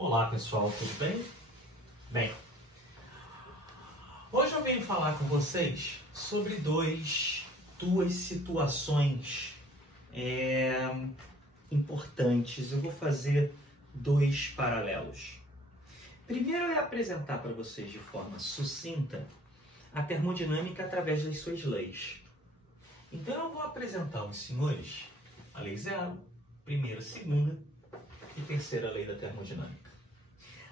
Olá pessoal, tudo bem? Bem, hoje eu venho falar com vocês sobre duas situações importantes. Eu vou fazer dois paralelos. Primeiro é apresentar para vocês de forma sucinta a termodinâmica através das suas leis. Então eu vou apresentar aos senhores a lei zero, primeira, segunda e terceira lei da termodinâmica.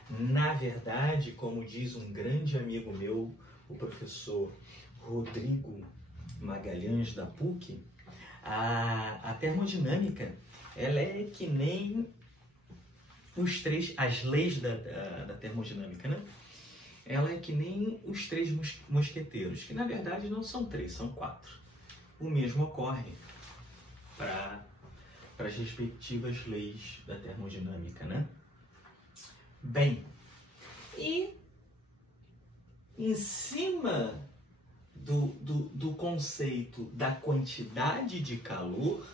Na verdade, como diz um grande amigo meu, o professor Rodrigo Magalhães da PUC, a termodinâmica ela é que nem as leis da termodinâmica, né? Ela é que nem os três mosqueteiros, que na verdade não são três, são quatro. O mesmo ocorre para as respectivas leis da termodinâmica, né? Bem, e em cima do conceito da quantidade de calor,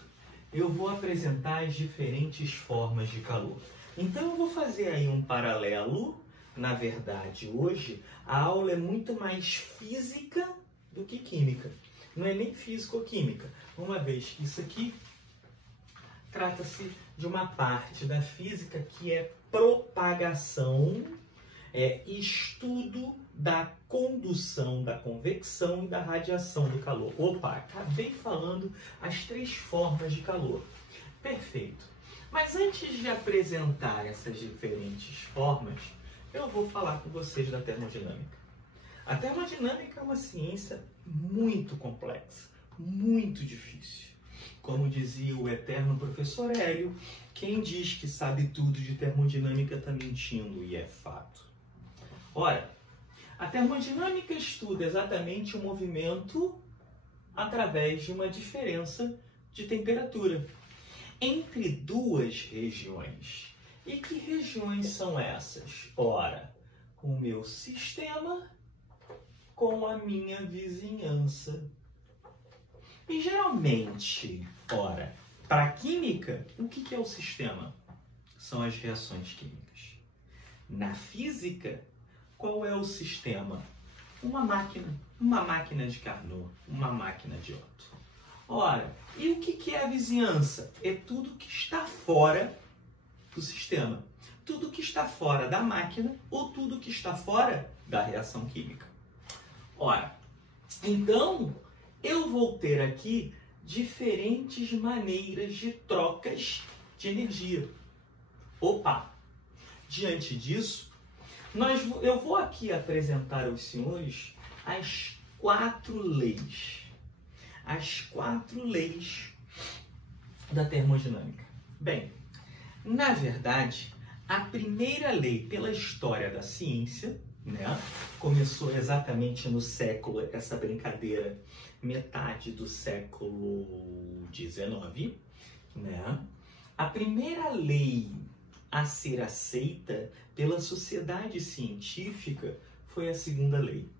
eu vou apresentar as diferentes formas de calor. Então eu vou fazer aí um paralelo. Na verdade, hoje a aula é muito mais física do que química. Não é nem físico-química, uma vez que isso aqui trata-se de uma parte da física que é propagação, estudo da condução, da convecção e da radiação do calor. Opa, acabei falando as três formas de calor. Perfeito. Mas antes de apresentar essas diferentes formas, eu vou falar com vocês da termodinâmica. A termodinâmica é uma ciência muito complexa, muito difícil. Como dizia o eterno professor Hélio, quem diz que sabe tudo de termodinâmica está mentindo, e é fato. Ora, a termodinâmica estuda exatamente o movimento através de uma diferença de temperatura entre duas regiões. E que regiões são essas? Ora, o meu sistema com a minha vizinhança. E geralmente, ora, para a química, o que é o sistema? São as reações químicas. Na física, qual é o sistema? Uma máquina de Carnot, uma máquina de Otto. Ora, e o que é a vizinhança? É tudo que está fora do sistema. Tudo que está fora da máquina ou tudo que está fora da reação química. Ora, então eu vou ter aqui diferentes maneiras de trocas de energia. Opa! Diante disso, eu vou aqui apresentar aos senhores as quatro leis. As quatro leis da termodinâmica. Bem, na verdade, a primeira lei pela história da ciência, né, começou exatamente no século, essa brincadeira, metade do século XIX, né? A primeira lei a ser aceita pela sociedade científica foi a segunda lei.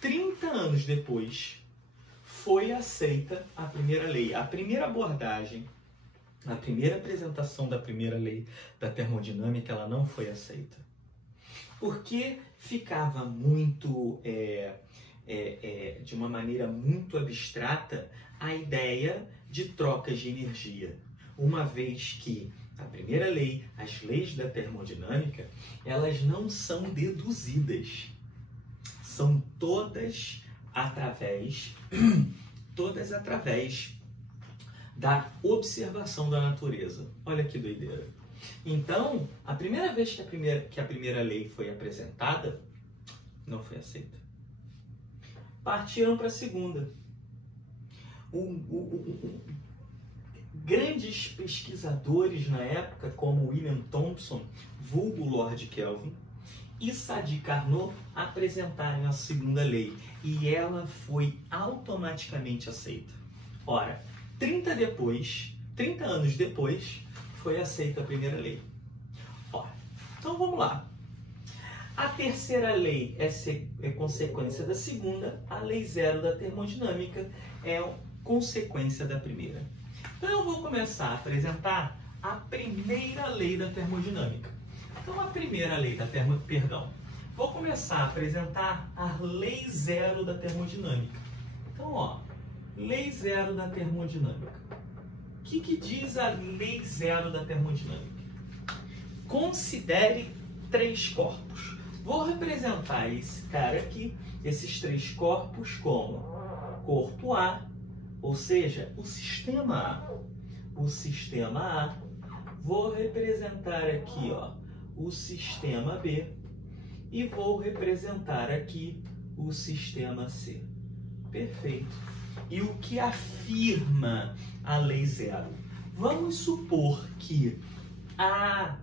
30 anos depois, foi aceita a primeira lei. A primeira abordagem, a primeira apresentação da primeira lei da termodinâmica, ela não foi aceita. Porque ficava muito, de uma maneira muito abstrata, a ideia de trocas de energia. Uma vez que a primeira lei, as leis da termodinâmica, elas não são deduzidas. São todas através da observação da natureza. Olha que doideira. Então, a primeira vez que a primeira lei foi apresentada, não foi aceita. Partiram para a segunda. Grandes pesquisadores na época, como William Thomson, vulgo Lord Kelvin, e Sadi Carnot, apresentaram a segunda lei. E ela foi automaticamente aceita. Ora, 30 anos depois, foi aceita a primeira lei. Ora, então vamos lá. A terceira lei é consequência da segunda, a lei zero da termodinâmica é consequência da primeira. Então eu vou começar a apresentar a primeira lei da termodinâmica. Então, a primeira lei da vou começar a apresentar a lei zero da termodinâmica. Então, ó, lei zero da termodinâmica. O que diz a lei zero da termodinâmica? Considere três corpos. Vou representar esse cara aqui, esses três corpos, como corpo A, ou seja, o sistema A. O sistema A. Vou representar aqui, ó, o sistema B. E vou representar aqui o sistema C. Perfeito. E o que afirma a lei zero? Vamos supor que A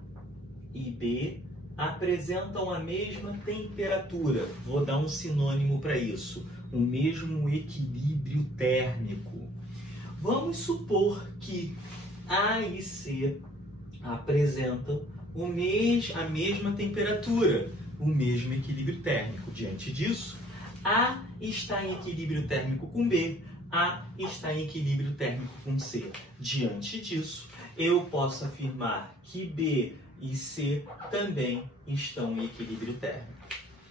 e B apresentam a mesma temperatura. Vou dar um sinônimo para isso. O mesmo equilíbrio térmico. Vamos supor que A e C apresentam a mesma temperatura, o mesmo equilíbrio térmico. Diante disso, A está em equilíbrio térmico com B, A está em equilíbrio térmico com C. Diante disso, eu posso afirmar que B e C também estão em equilíbrio térmico.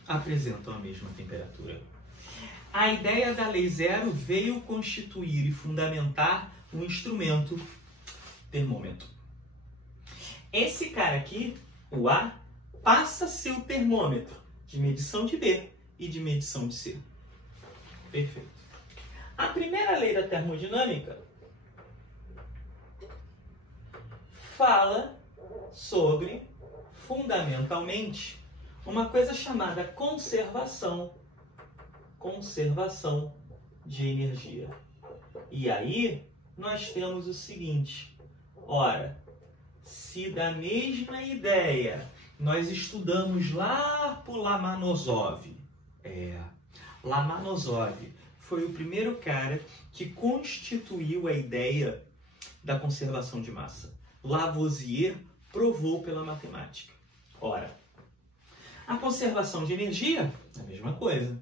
Apresentam a mesma temperatura. A ideia da lei zero veio constituir e fundamentar o instrumento termômetro. Esse cara aqui, o A, passa a ser o termômetro de medição de B e de medição de C. Perfeito. A primeira lei da termodinâmica fala sobre, fundamentalmente, uma coisa chamada conservação de energia. E aí, nós temos o seguinte, ora, se da mesma ideia nós estudamos lá por Lomonosov, Lomonosov foi o primeiro cara que constituiu a ideia da conservação de massa. Lavoisier provou pela matemática. Ora, a conservação de energia, a mesma coisa.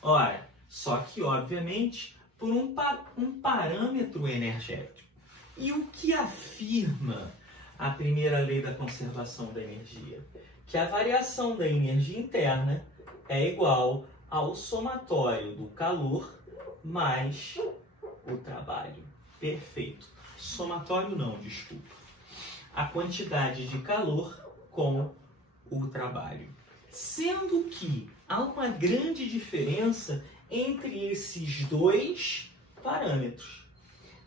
Ora, só que, obviamente, por um parâmetro energético. E o que afirma a primeira lei da conservação da energia? Que a variação da energia interna é igual ao somatório do calor mais o trabalho. Perfeito. Somatório não, desculpa. A quantidade de calor com o trabalho. Sendo que há uma grande diferença entre esses dois parâmetros.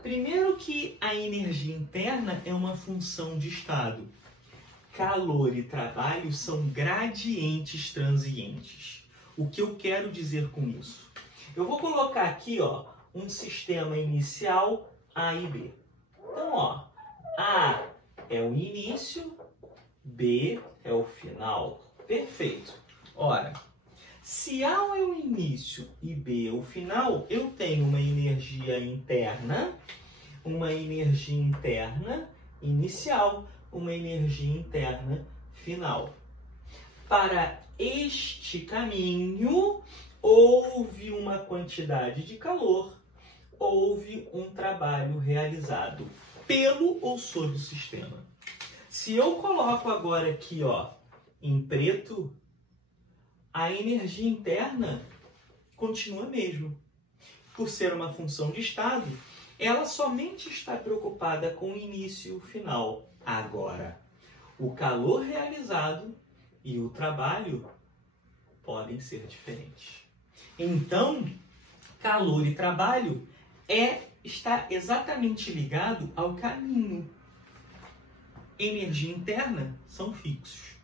Primeiro que a energia interna é uma função de estado. Calor e trabalho são gradientes transientes. O que eu quero dizer com isso? Eu vou colocar aqui, ó, um sistema inicial A e B. Então, ó, A é o início, B é o final. Perfeito. Ora, se A é o início e B é o final, eu tenho uma energia interna inicial, uma energia interna final. Para este caminho, houve uma quantidade de calor, houve um trabalho realizado pelo ou sobre o sistema. Se eu coloco agora aqui, ó, em preto, a energia interna continua a mesma. Por ser uma função de estado, ela somente está preocupada com o início e o final. Agora, o calor realizado e o trabalho podem ser diferentes. Então, calor e trabalho está exatamente ligado ao caminho. Energia interna são fixos.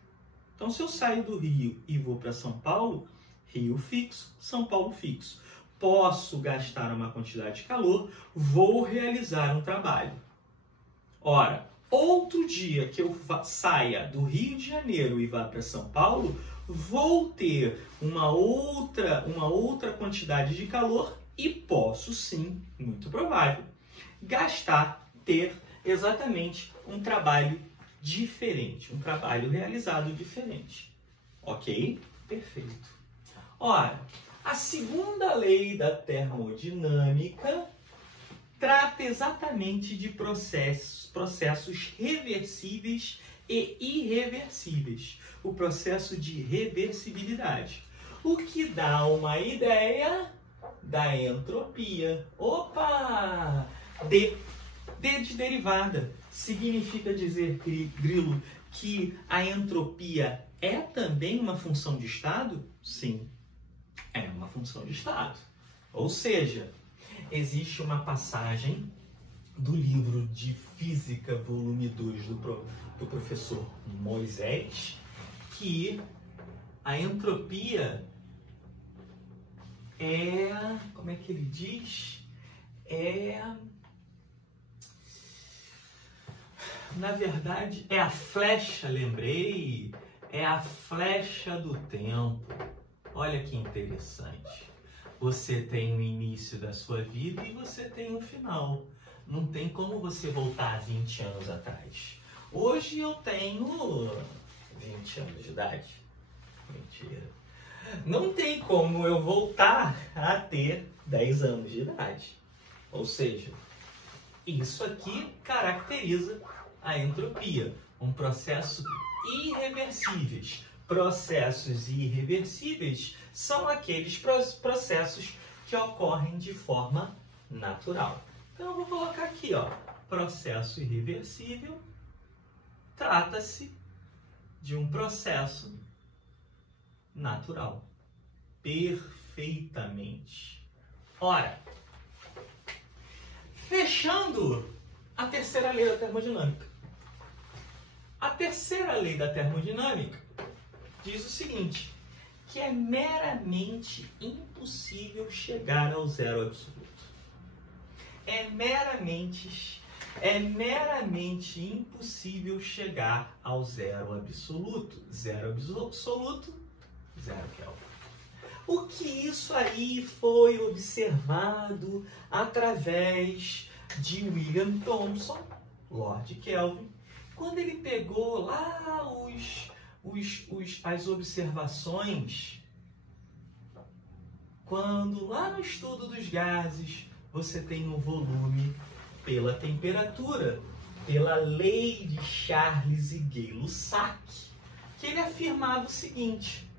Então, se eu saio do Rio e vou para São Paulo, Rio fixo, São Paulo fixo. Posso gastar uma quantidade de calor, vou realizar um trabalho. Ora, outro dia que eu saia do Rio de Janeiro e vá para São Paulo, vou ter uma outra quantidade de calor e posso sim, muito provável, ter exatamente um trabalho diferente, um trabalho realizado diferente. Ok? Perfeito. Ora, a segunda lei da termodinâmica trata exatamente de processos reversíveis e irreversíveis. O processo de reversibilidade. O que dá uma ideia da entropia. Opa! D de derivada. Significa dizer, Grilo, que a entropia é também uma função de estado? Sim, é uma função de estado. Ou seja, existe uma passagem do livro de Física, volume 2, do professor Moisés, que a entropia é, como é que ele diz? Na verdade, é a flecha, lembrei, é a flecha do tempo. Olha que interessante. Você tem o início da sua vida e você tem um final. Não tem como você voltar 20 anos atrás. Hoje eu tenho 20 anos de idade. Mentira. Não tem como eu voltar a ter 10 anos de idade. Ou seja, isso aqui caracteriza a entropia, um processo irreversível. Processos irreversíveis são aqueles processos que ocorrem de forma natural. Então eu vou colocar aqui, ó, processo irreversível, trata-se de um processo natural. Perfeitamente. Ora, fechando a terceira lei da termodinâmica. A terceira lei da termodinâmica diz o seguinte, que é meramente impossível chegar ao zero absoluto. É meramente impossível chegar ao zero absoluto. Zero absoluto, zero Kelvin. O que isso aí foi observado através de William Thomson, Lord Kelvin, quando ele pegou lá as observações, quando lá no estudo dos gases você tem o volume pela temperatura, pela lei de Charles e Gay-Lussac, que ele afirmava o seguinte,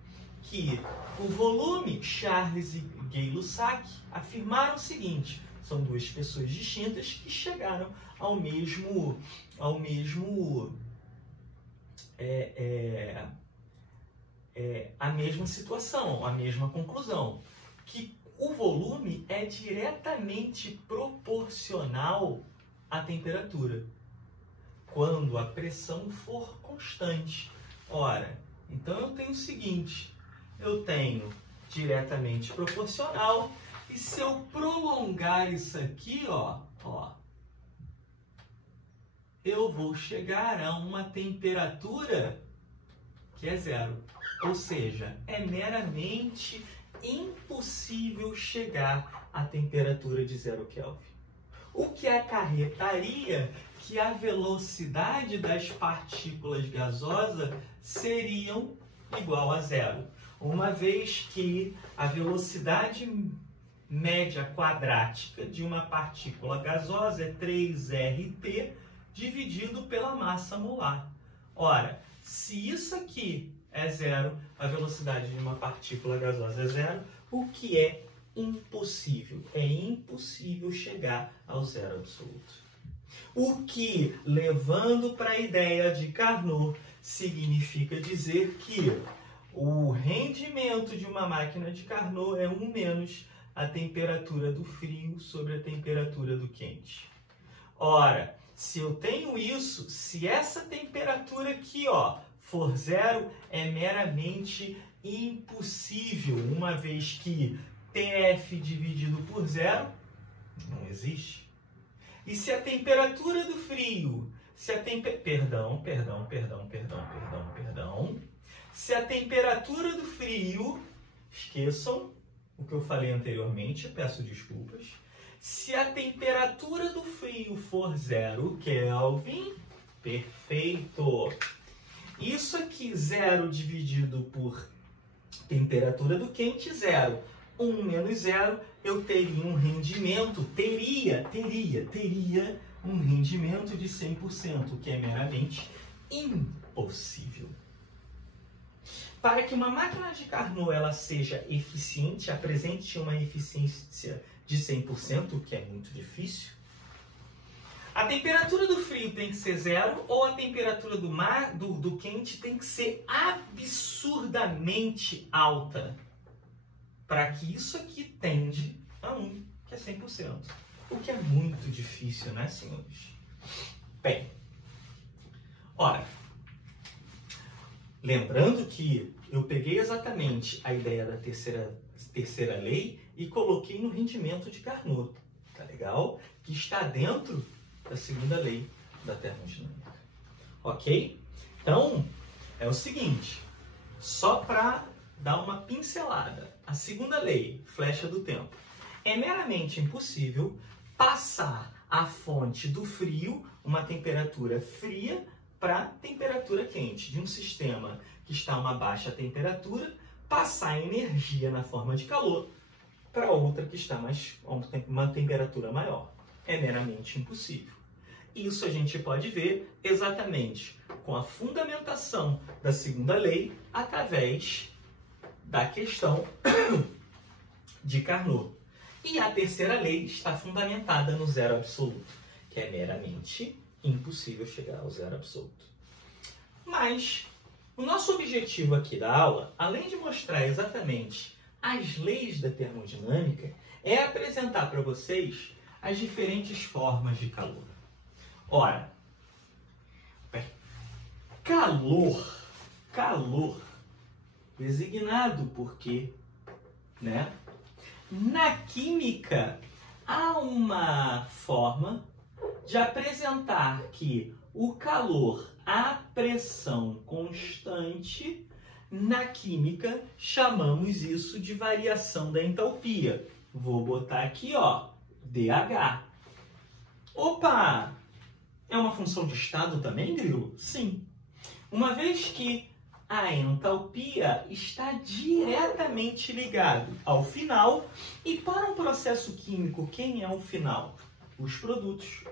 que o volume, Charles e Gay-Lussac afirmaram o seguinte, são duas pessoas distintas que chegaram à mesma situação, à mesma conclusão, que o volume é diretamente proporcional à temperatura, quando a pressão for constante. Ora, então eu tenho o seguinte, eu tenho diretamente proporcional, e se eu prolongar isso aqui, ó, eu vou chegar a uma temperatura que é zero. Ou seja, é meramente impossível chegar à temperatura de 0 Kelvin. O que acarretaria que a velocidade das partículas gasosas seriam igual a zero, uma vez que a velocidade média quadrática de uma partícula gasosa é 3RT dividido pela massa molar. Ora, se isso aqui é zero, a velocidade de uma partícula gasosa é zero, o que é impossível? É impossível chegar ao zero absoluto. O que, levando para a ideia de Carnot, significa dizer que o rendimento de uma máquina de Carnot é 1 menos a temperatura do frio sobre a temperatura do quente. Ora, se eu tenho isso, se essa temperatura aqui, ó, for zero, é meramente impossível, uma vez que TF dividido por zero não existe. E se a temperatura do frio, se a se a temperatura do frio, esqueçam o que eu falei anteriormente, peço desculpas. Se a temperatura do frio for 0 Kelvin, perfeito. Isso aqui, 0 dividido por temperatura do quente, 0. 1 menos 0, eu teria um rendimento, teria um rendimento de 100%, que é meramente impossível. Para que uma máquina de Carnot ela seja eficiente, apresente uma eficiência de 100%, que é muito difícil, a temperatura do frio tem que ser 0 ou a temperatura do quente tem que ser absurdamente alta. Para que isso aqui tende a 1, que é 100%. O que é muito difícil, né, senhores? Bem, ora, lembrando que eu peguei exatamente a ideia da terceira lei e coloquei no rendimento de Carnot, tá legal? Que está dentro da segunda lei da termodinâmica. Ok? Então, é o seguinte, só para dar uma pincelada. A segunda lei, flecha do tempo. É meramente impossível passar a fonte do frio, uma temperatura fria, para temperatura quente. De um sistema que está a uma baixa temperatura, passar energia na forma de calor para outra que está uma temperatura maior. É meramente impossível. Isso a gente pode ver exatamente com a fundamentação da segunda lei através da questão de Carnot. E a terceira lei está fundamentada no zero absoluto, que é meramente impossível chegar ao zero absoluto. Mas o nosso objetivo aqui da aula, além de mostrar exatamente as leis da termodinâmica, é apresentar para vocês as diferentes formas de calor. Ora, calor, designado porque, né? Na química, há uma forma de apresentar que o calor a pressão constante, na química, chamamos isso de variação da entalpia. Vou botar aqui, ó, DH. Opa! É uma função de estado também, Grilo? Sim. Uma vez que a entalpia está diretamente ligada ao final, e para um processo químico, quem é o final? Os produtos.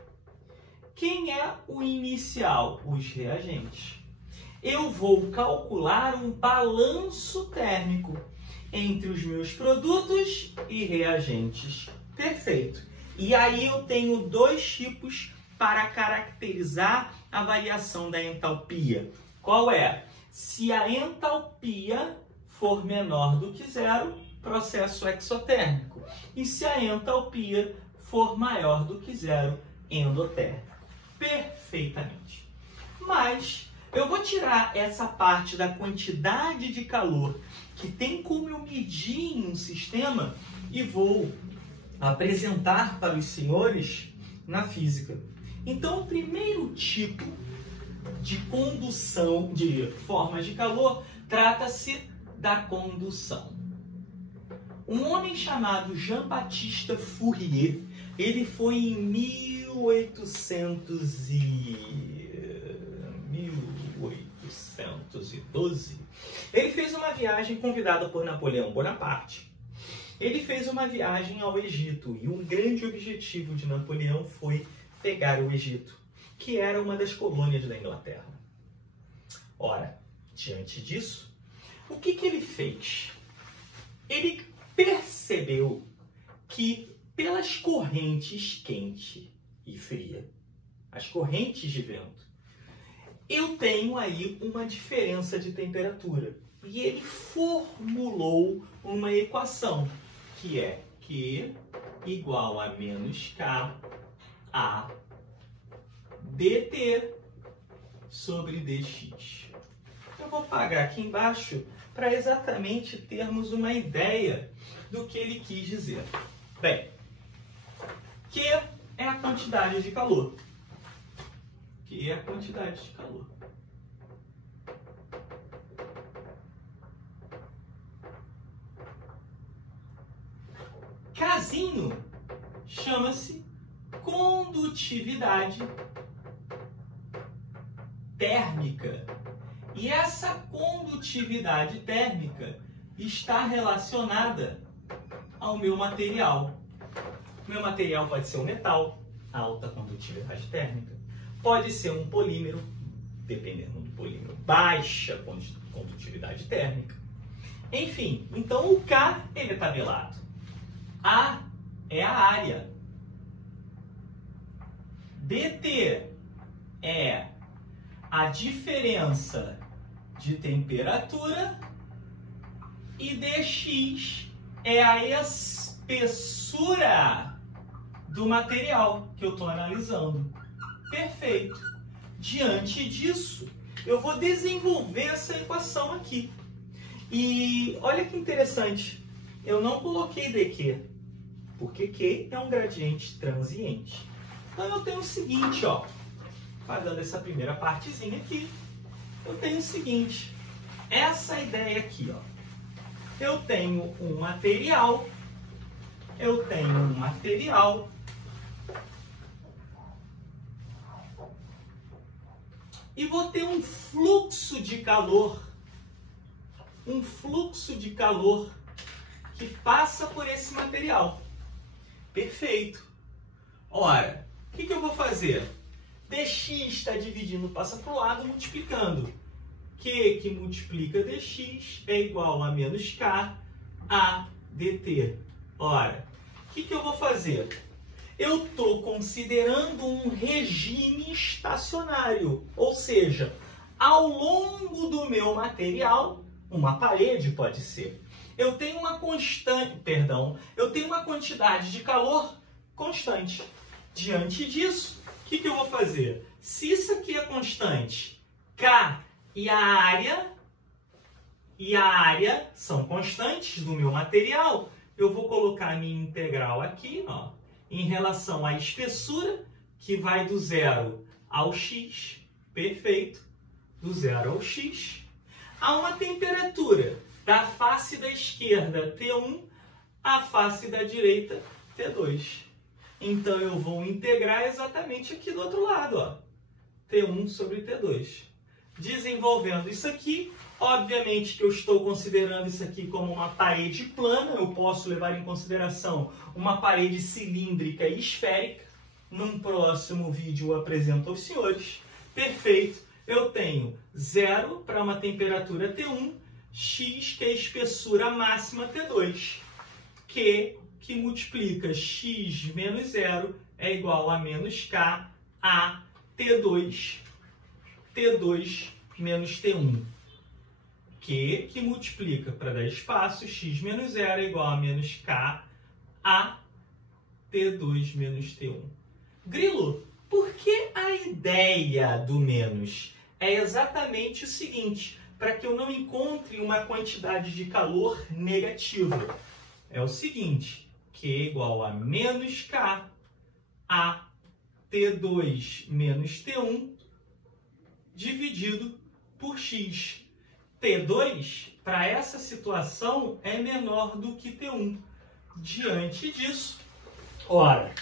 Quem é o inicial? Os reagentes. Eu vou calcular um balanço térmico entre os meus produtos e reagentes. Perfeito. E aí eu tenho dois tipos para caracterizar a variação da entalpia. Qual é? Se a entalpia for menor do que zero, processo exotérmico. E se a entalpia for maior do que zero, endotérmico. Perfeitamente. Mas eu vou tirar essa parte da quantidade de calor que tem como eu medir em um sistema e vou apresentar para os senhores na física. Então, o primeiro tipo de condução, de formas de calor, trata-se da condução. Um homem chamado Jean-Baptiste Fourier, ele foi em 1812. Ele fez uma viagem convidado por Napoleão Bonaparte. Ele fez uma viagem ao Egito e um grande objetivo de Napoleão foi pegar o Egito, que era uma das colônias da Inglaterra. Ora, diante disso, o que ele fez? Ele percebeu que pelas correntes quente e fria, as correntes de vento, eu tenho aí uma diferença de temperatura. E ele formulou uma equação, que é Q igual a menos K a dt sobre dx. Eu vou apagar aqui embaixo para exatamente termos uma ideia do que ele quis dizer. Bem, Q é a quantidade de calor. Q é a quantidade de calor. Kzinho chama-se condutividade térmica. E essa condutividade térmica está relacionada ao meu material. Meu material pode ser um metal, alta condutividade térmica, pode ser um polímero, dependendo do polímero, baixa condutividade térmica. Enfim, então o K ele é tabelado. A é a área. dt é a diferença de temperatura e dx é a espessura do material que eu estou analisando. Perfeito. Diante disso, eu vou desenvolver essa equação aqui. E olha que interessante, eu não coloquei dq, porque Q é um gradiente transiente. Então eu tenho o seguinte, ó, fazendo essa primeira partezinha aqui, eu tenho o seguinte, essa ideia aqui, ó, eu tenho um material, e vou ter um fluxo de calor, que passa por esse material. Perfeito. Ora, o que eu vou fazer? dx está dividindo, passa para o lado, multiplicando. Q que multiplica dx é igual a menos K a dt. Ora, o que eu vou fazer? Eu estou considerando um regime estacionário, ou seja, ao longo do meu material, uma parede pode ser, eu tenho uma quantidade de calor constante. Diante disso, o que eu vou fazer? Se isso aqui é constante, K e a área são constantes do meu material, eu vou colocar a minha integral aqui, ó, em relação à espessura, que vai do 0 ao x, perfeito, do 0 ao x, a uma temperatura da face da esquerda, T1, à face da direita, T2. Então, eu vou integrar exatamente aqui do outro lado, ó, T1 sobre T2. Desenvolvendo isso aqui, obviamente que eu estou considerando isso aqui como uma parede plana, eu posso levar em consideração uma parede cilíndrica e esférica. Num próximo vídeo eu apresento aos senhores. Perfeito. Eu tenho 0 para uma temperatura T1, x que é a espessura máxima T2, que multiplica x menos 0 é igual a menos K a T2 menos T1. Que multiplica, para dar espaço, x menos 0 é igual a menos K a T2 menos T1. Grilo, por que a ideia do menos? É exatamente o seguinte, para que eu não encontre uma quantidade de calor negativa. É o seguinte, Q é igual a menos K a T2 menos T1 dividido por x. T2, para essa situação, é menor do que T1. Diante disso, ora,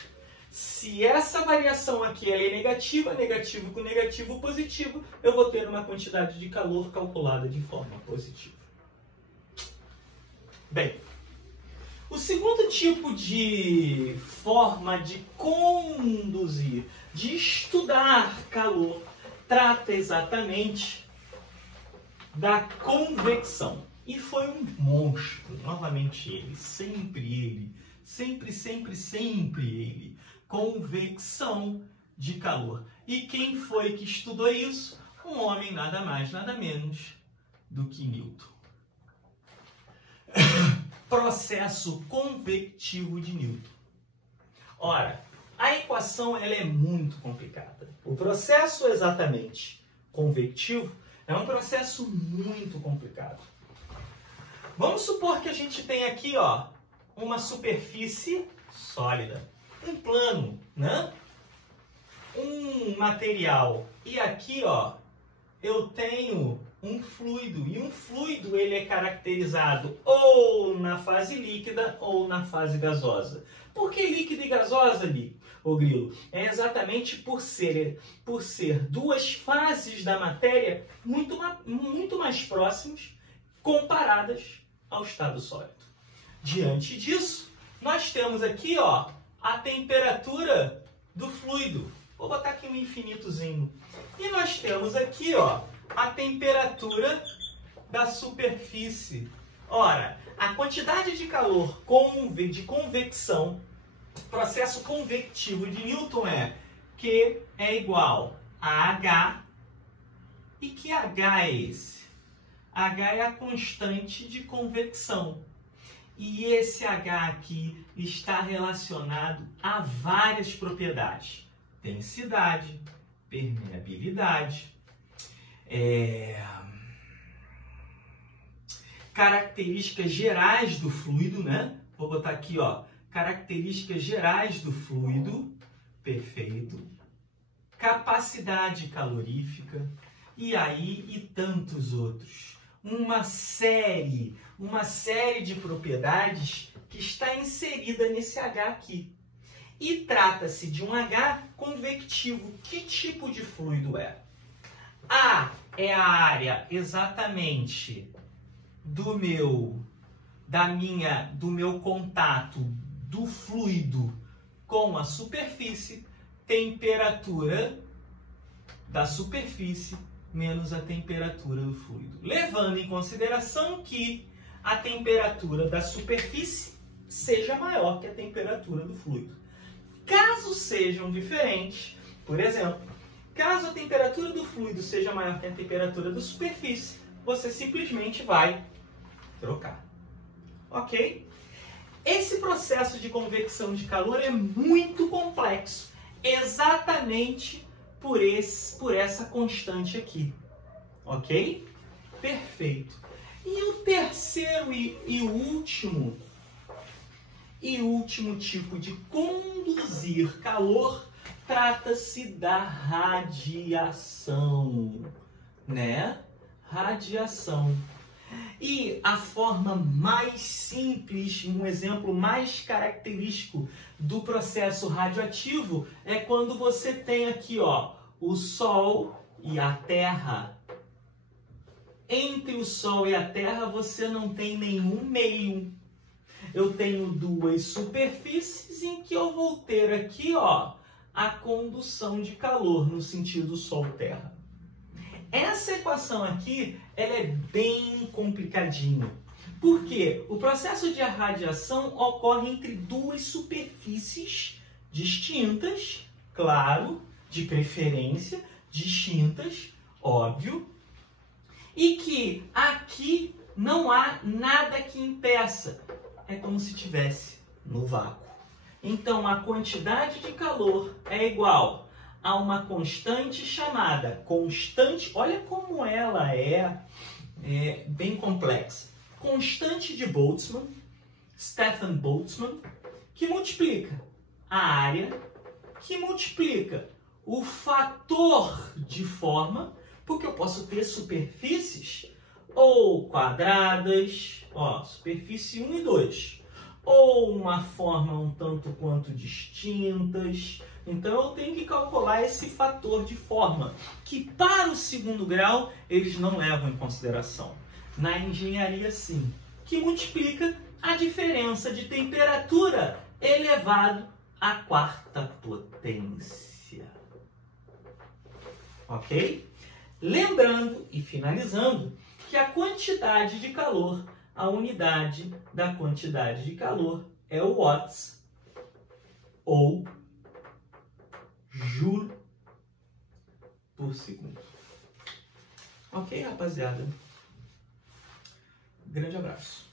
se essa variação aqui ela é negativa, negativo com negativo, positivo, eu vou ter uma quantidade de calor calculada de forma positiva. Bem, o segundo tipo de forma de conduzir, de estudar calor, trata exatamente da convecção. E foi um monstro, novamente ele, sempre ele, convecção de calor. E quem foi que estudou isso? Um homem nada mais, nada menos do que Newton. Processo convectivo de Newton. Ora, a equação ela é muito complicada. O processo exatamente convectivo é um processo muito complicado. Vamos supor que a gente tem aqui, ó, uma superfície sólida, um plano, né? Um material. E aqui, ó, eu tenho um fluido. E um fluido ele é caracterizado ou na fase líquida ou na fase gasosa. Por que líquida e gasosa ali, ô Grilo? É exatamente por ser duas fases da matéria muito mais próximas comparadas ao estado sólido. Diante disso, nós temos aqui, ó, a temperatura do fluido. Vou botar aqui um infinitozinho. E nós temos aqui, ó, a temperatura da superfície. Ora, a quantidade de calor de convecção, processo convectivo de Newton é Q é igual a H. E que H é esse? H é a constante de convecção. E esse H aqui está relacionado a várias propriedades. Densidade, permeabilidade, características gerais do fluido, né? Vou botar aqui, ó, características gerais do fluido, perfeito, capacidade calorífica, e aí e tantos outros. Uma série de propriedades que está inserida nesse H aqui. E trata-se de um H convectivo. Que tipo de fluido é? A é a área exatamente do meu contato do fluido com a superfície, temperatura da superfície menos a temperatura do fluido. Levando em consideração que a temperatura da superfície seja maior que a temperatura do fluido. Caso sejam diferentes, por exemplo, caso a temperatura do fluido seja maior que a temperatura da superfície, você simplesmente vai trocar. Ok? Esse processo de convecção de calor é muito complexo, exatamente por essa constante aqui. Ok? Perfeito. E o terceiro e último tipo de conduzir calor trata-se da radiação, né? Radiação. E a forma mais simples, um exemplo mais característico do processo radioativo é quando você tem aqui, ó, o Sol e a Terra. Entre o Sol e a Terra você não tem nenhum meio. Eu tenho duas superfícies em que eu vou ter aqui, ó, a condução de calor no sentido Sol-Terra. Essa equação aqui, ela é bem complicadinha. Por quê? O processo de radiação ocorre entre duas superfícies distintas, claro, de preferência, distintas, óbvio, e que aqui não há nada que impeça. É como se estivesse no vácuo. Então, a quantidade de calor é igual a uma constante chamada constante, olha como ela é bem complexa. Constante de Boltzmann, Stefan Boltzmann, que multiplica a área, que multiplica o fator de forma, porque eu posso ter superfícies ou quadradas, ó, superfície 1 e 2, ou uma forma um tanto quanto distintas. Então eu tenho que calcular esse fator de forma, que para o segundo grau eles não levam em consideração. Na engenharia sim, que multiplica a diferença de temperatura elevado à quarta potência. Ok? Lembrando e finalizando que a quantidade de calor, a unidade da quantidade de calor é o watts ou joule por segundo. Ok, rapaziada? Grande abraço.